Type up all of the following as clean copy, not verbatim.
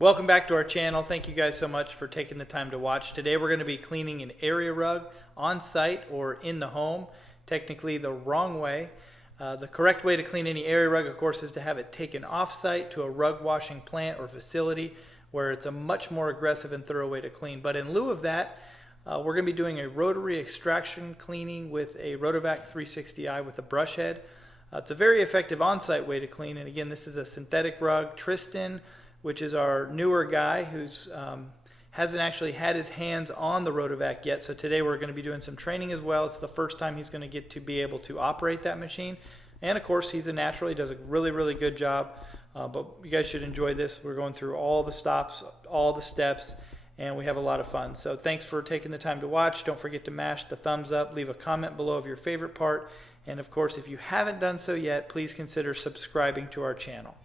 Welcome back to our channel. Thank you guys so much for taking the time to watch. Today we're going to be cleaning an area rug on site or in the home, technically the wrong way. The correct way to clean any area rug, of course, is to have it taken off site to a rug washing plant or facility where it's a much more aggressive and thorough way to clean. But in lieu of that, we're going to be doing a rotary extraction cleaning with a Rotovac 360i with a Brushhead. It's a very effective on-site way to clean, and again, this is a synthetic rug. Tristan, which is our newer guy who's hasn't actually had his hands on the Rotovac yet. So today we're going to be doing some training as well. It's the first time he's going to get to be able to operate that machine. And of course, he's a natural. He does a really, really good job. But you guys should enjoy this. We're going through all the stops, all the steps, and we have a lot of fun. So thanks for taking the time to watch. Don't forget to mash the thumbs up. Leave a comment below of your favorite part. And of course, if you haven't done so yet, please consider subscribing to our channel.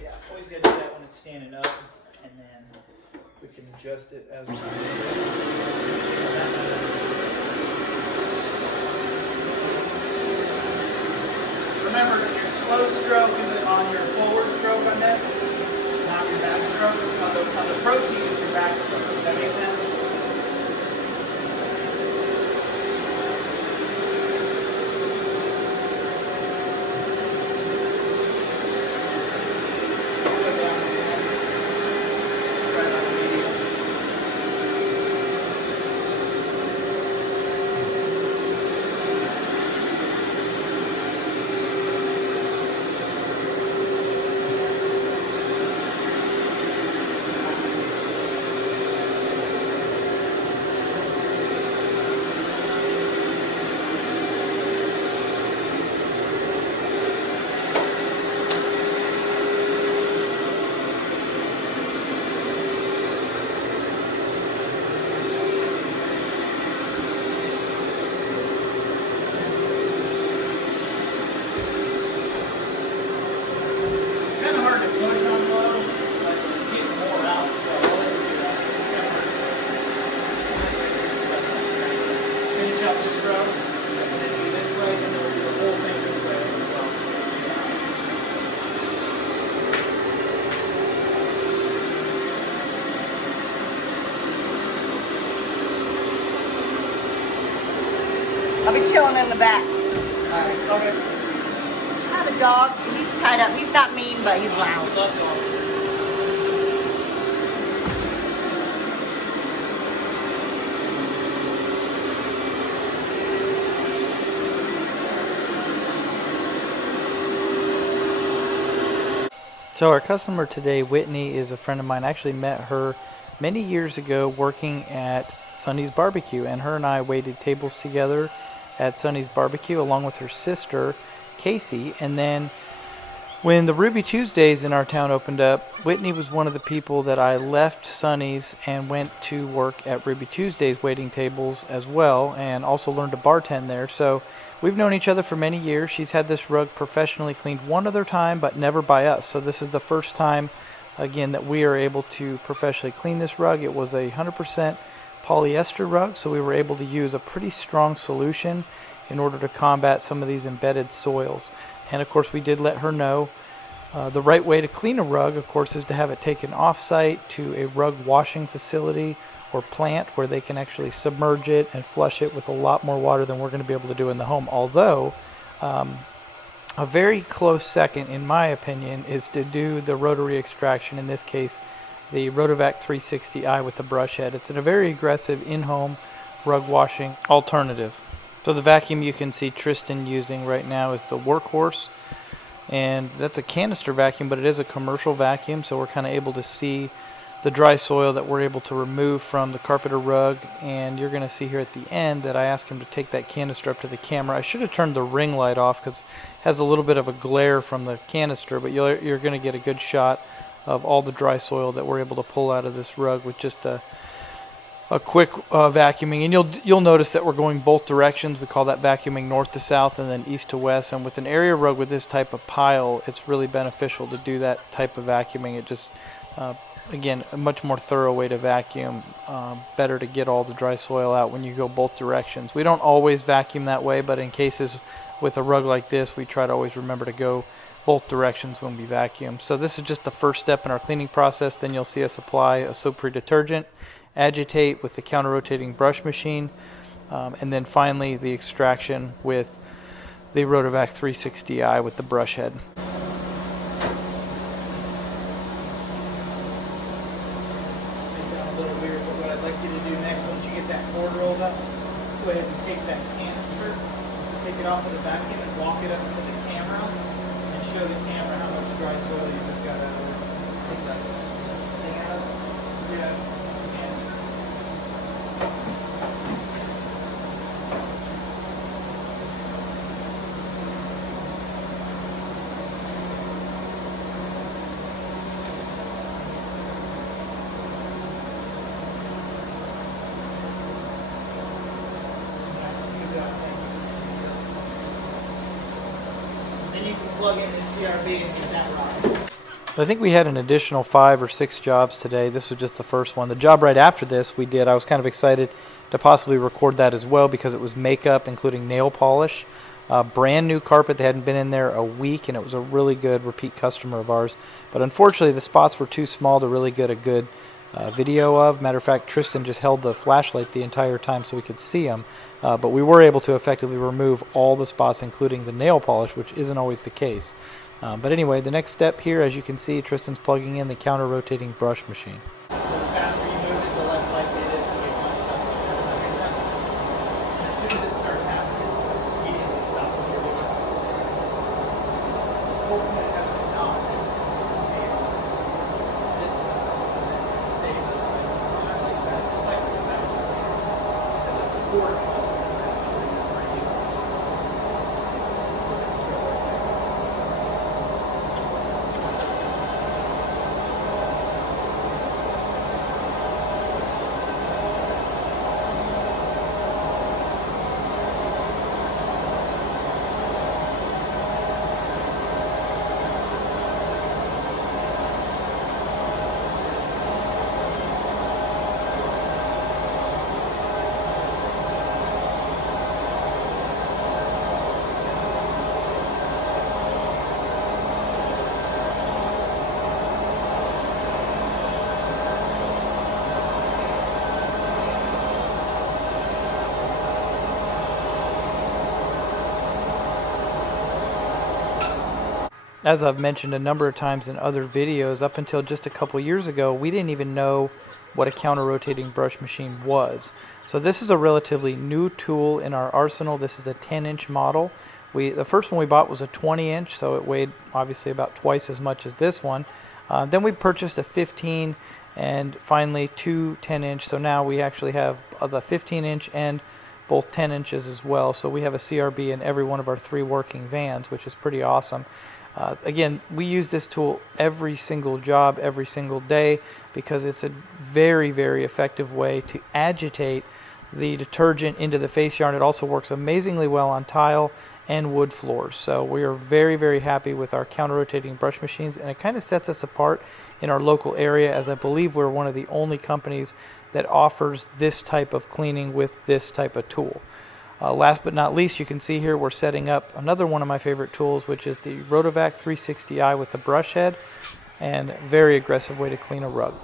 Yeah, always got to do that when it's standing up, and then we can adjust it as we go. Remember, your slow stroke is on your forward stroke on this, not your back stroke. On the protein, it's your back stroke. Does that make sense? I'll be chilling in the back. Alright, okay. I have a dog. He's tied up. He's not mean, but he's loud. So our customer today, Whitney, is a friend of mine. I actually met her many years ago working at Sonny's Barbecue, and her and I waited tables together at Sonny's Barbecue along with her sister, Casey. And then when the Ruby Tuesdays in our town opened up, Whitney was one of the people that I left Sonny's and went to work at Ruby Tuesdays waiting tables as well, and also learned to bartend there. So we've known each other for many years. She's had this rug professionally cleaned one other time, but never by us. So this is the first time, again, that we are able to professionally clean this rug. It was a 100% polyester rug, so we were able to use a pretty strong solution in order to combat some of these embedded soils. And of course, we did let her know the right way to clean a rug, of course, is to have it taken off-site to a rug washing facility or plant where they can actually submerge it and flush it with a lot more water than we're going to be able to do in the home. Although a very close second, in my opinion, is to do the rotary extraction, in this case the Rotovac 360i with the Brushhead. It's a very aggressive in-home rug washing alternative. So the vacuum you can see Tristan using right now is the Workhorse, and that's a canister vacuum, but it is a commercial vacuum, so we're kind of able to see the dry soil that we're able to remove from the carpet or rug. And you're going to see here at the end that I asked him to take that canister up to the camera. I should have turned the ring light off because it has a little bit of a glare from the canister, but you're going to get a good shot of all the dry soil that we're able to pull out of this rug with just a quick vacuuming. And you'll notice that we're going both directions. We call that vacuuming north to south and then east to west. And with an area rug with this type of pile, it's really beneficial to do that type of vacuuming. It just again, a much more thorough way to vacuum. Better to get all the dry soil out when you go both directions. We don't always vacuum that way, but in cases with a rug like this, we try to always remember to go both directions when we vacuum. So this is just the first step in our cleaning process. Then you'll see us apply a soap-free detergent, agitate with the counter-rotating brush machine, and then finally the extraction with the Rotovac 360i with the brush head. A little weird, but what I'd like you to do next, once you get that cord rolled up, go ahead and take that canister, take it off of the vacuum and walk it up to the camera and show the camera how much dry soil you just got out of it. Take that thing out. Yeah. Then you can plug in the CRB and get that right. I think we had an additional 5 or 6 jobs today. This was just the first one. The job right after this we did, I was kind of excited to possibly record that as well because it was makeup, including nail polish. Brand new carpet. They hadn't been in there a week, and it was a really good repeat customer of ours. But unfortunately, the spots were too small to really get a good video of. Matter of fact, Tristan just held the flashlight the entire time so we could see them. But we were able to effectively remove all the spots, including the nail polish, which isn't always the case. But anyway, the next step here, as you can see, Tristan's plugging in the counter-rotating brush machine. The faster you move it, the less likely it is to get much stuff. And as soon as it starts happening, immediately stop what you're doing. Hopefully it has a knot. This stabilizes like that. It's like the back. As a cord. As I've mentioned a number of times in other videos, up until just a couple years ago, we didn't even know what a counter-rotating brush machine was. So this is a relatively new tool in our arsenal. This is a 10-inch model. The first one we bought was a 20-inch, so it weighed obviously about twice as much as this one. Then we purchased a 15 and finally two 10-inch. So now we actually have the 15-inch and both 10 inches as well. So we have a CRB in every one of our 3 working vans, which is pretty awesome. Again, we use this tool every single job, every single day, because it's a very, very effective way to agitate the detergent into the face yarn. It also works amazingly well on tile and wood floors. So we are very, very happy with our counter-rotating brush machines, and it kind of sets us apart in our local area, as I believe we're one of the only companies that offers this type of cleaning with this type of tool. Last but not least, you can see here we're setting up another one of my favorite tools, which is the Rotovac 360i with the brush head, and very aggressive way to clean a rug.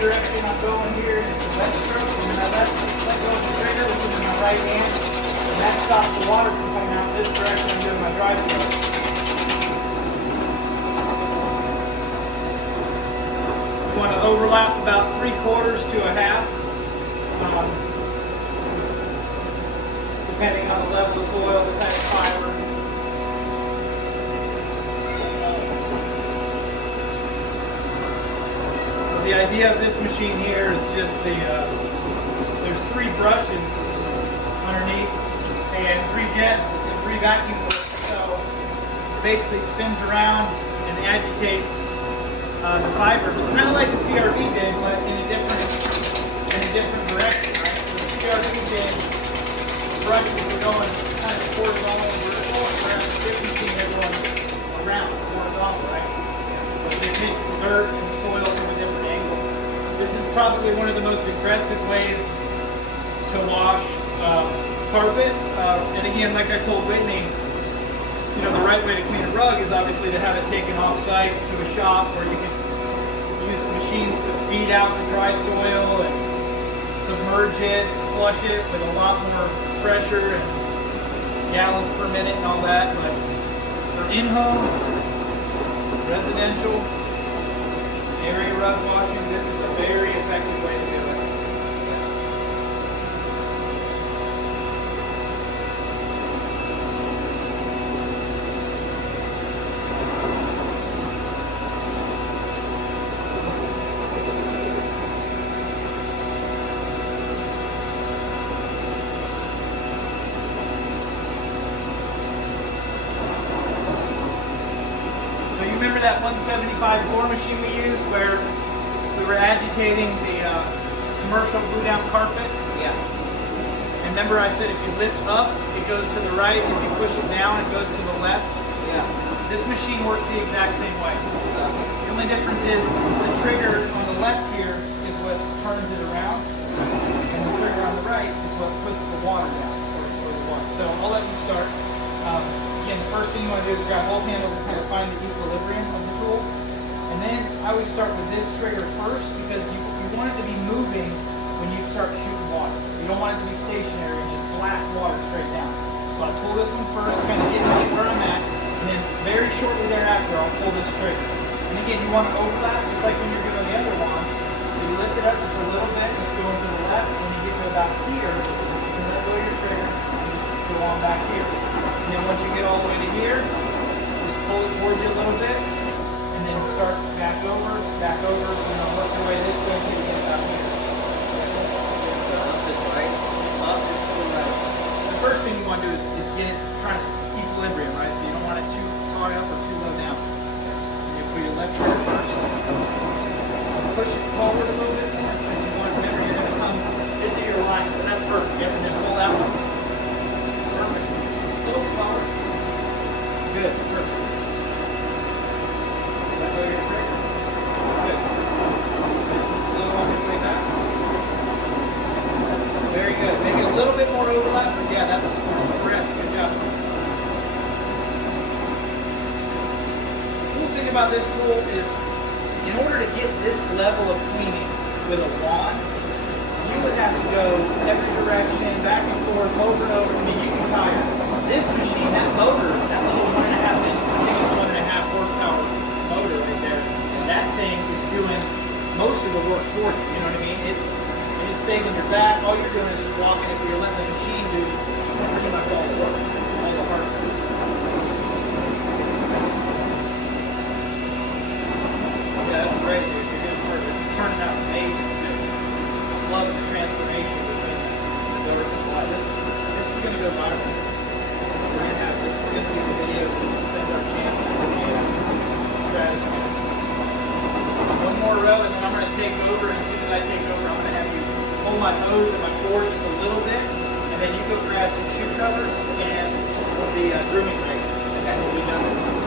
Direction I'm going here is the left stroke, and then I let go of the trigger, which is in my right hand, and that stops the water from coming out this direction. I'm doing my dry stroke. You want to overlap about 3/4 to a half. depending on the level of soil, the type of fiber. So the idea of this machine here is just there's 3 brushes underneath and 3 jets and 3 vacuum clips. So it basically spins around and agitates the fiber, kind of like the CRV did, but in a different direction, right? So the CRV did, the brushes were going kind of horizontal and vertical, whereas this machine they're going around horizontal, right? So they hit the dirt and the soil from a different angle. This is probably one of the most aggressive ways to wash carpet. And again, like I told Whitney, you know, the right way to clean a rug is obviously to have it taken off-site to a shop where you can use machines to feed out the dry soil and submerge it, flush it with a lot more pressure and gallons per minute and all that. But for in-home, residential, area rug washing, this is a very effective way to do it. Remember that 175 floor machine we used where we were agitating the commercial glue down carpet? Yeah. And remember I said if you lift up, it goes to the right. If you push it down, it goes to the left. Yeah. This machine works the exact same way. The only difference is the trigger on the left here is what turns it around, and the trigger on the right is what puts the water down, or the water. So I'll let you start. Again, the first thing you want to do is grab both handles and kind of find the equilibrium of the tool. And then I always start with this trigger first because you want it to be moving when you start shooting water. You don't want it to be stationary and just blast water straight down. So I pull this one first, kind of get where I'm at, and then very shortly thereafter I'll pull this trigger. And again, you want to overlap just like when you're doing the other one. So you lift it up just a little bit, it's going to the left. When you get to about here, you can let go of your trigger and just go on back here. And then once you get all the way to here, just pull it towards you a little bit, and then start back over, work your way this way until you get about here. Up this way. Up is to the right. The first thing you want to do is get it, trying to keep equilibrium, right? So you don't want it too high up or too low down. And you put your left trigger first. Push it forward a little bit more, because you want, remember, you're going to come, this is your line, so that's perfect. Yep, and then pull that one. Perfect. A little slower. Good, perfect. Let go of your trigger. Good. Slow on your way back. Very good. Maybe a little bit more overlap. Yeah, that's correct. Good job. The cool thing about this tool is, in order to get this level of cleaning with a wand, you would have to go every direction, back and forth, over and over. I mean, you can tire. This machine, that motor, that little 1.5 inch, I think it's 1.5 horsepower motor right there, and that thing is doing most of the work for you. You know what I mean? It's saving your back. All you're doing is just walking it, but you're letting the machine do pretty much all the work, all the hard work. Yeah, that's great, dude. You're good work. It's turning out amazing. Love the transformation between the doors and the light. This is going to go viral. We're going to have this. It's going to be the video we send our champion strategy. One more row, and then I'm going to take over. And as soon as I take over, I'm going to have you hold my hose and my cord just a little bit, and then you go grab some shoe covers and the grooming rake, and then we'll be done with it.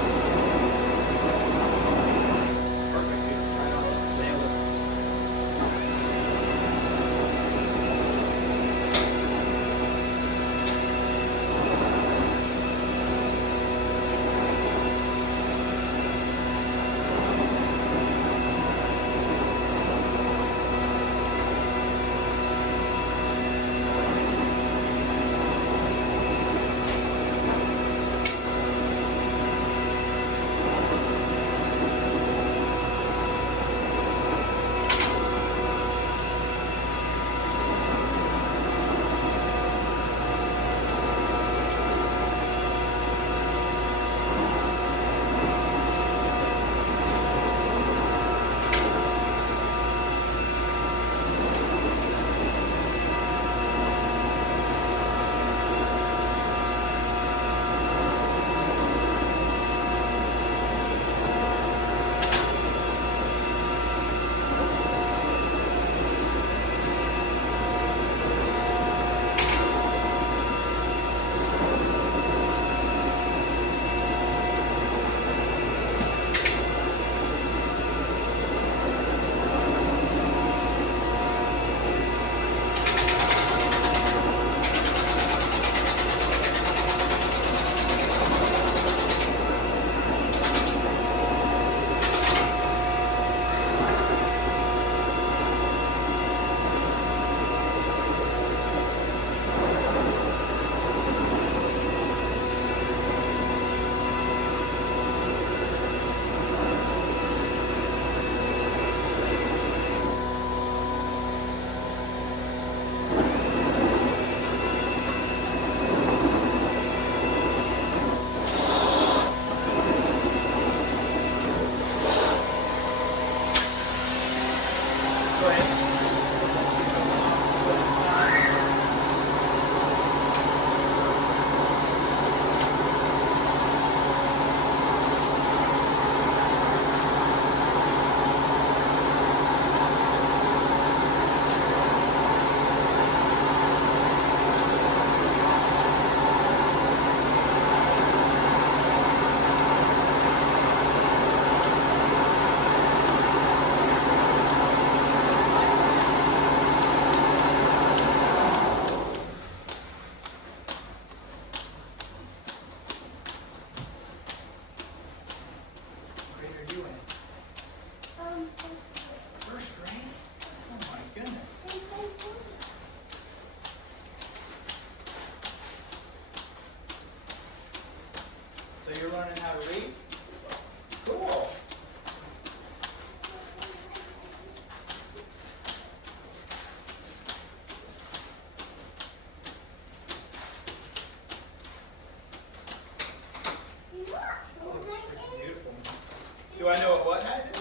know what I do?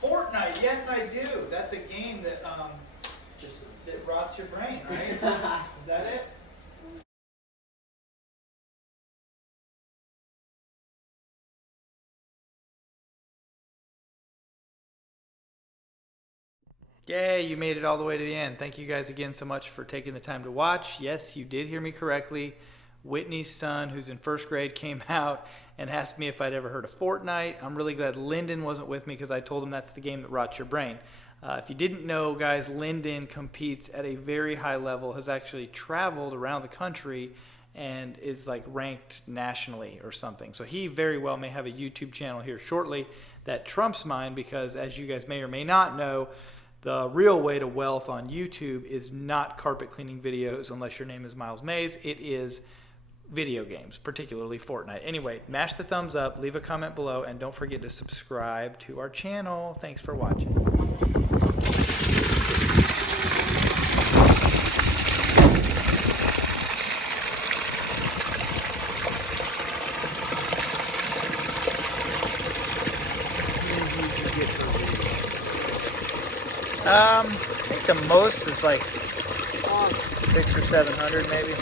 Fortnite, yes I do. That's a game that that rots your brain, right? Is that it? Yay, you made it all the way to the end. Thank you guys again so much for taking the time to watch. Yes, you did hear me correctly. Whitney's son, who's in first grade, came out and asked me if I'd ever heard of Fortnite. I'm really glad Lyndon wasn't with me because I told him that's the game that rots your brain. If you didn't know, guys, Lyndon competes at a very high level, has actually traveled around the country, and is like ranked nationally or something. So he very well may have a YouTube channel here shortly that trumps mine because, as you guys may or may not know, the real way to wealth on YouTube is not carpet cleaning videos unless your name is Miles Mays. It is video games, particularly Fortnite. Anyway, mash the thumbs up, leave a comment below, and don't forget to subscribe to our channel. Thanks for watching. I think the most is like 600 or 700 maybe.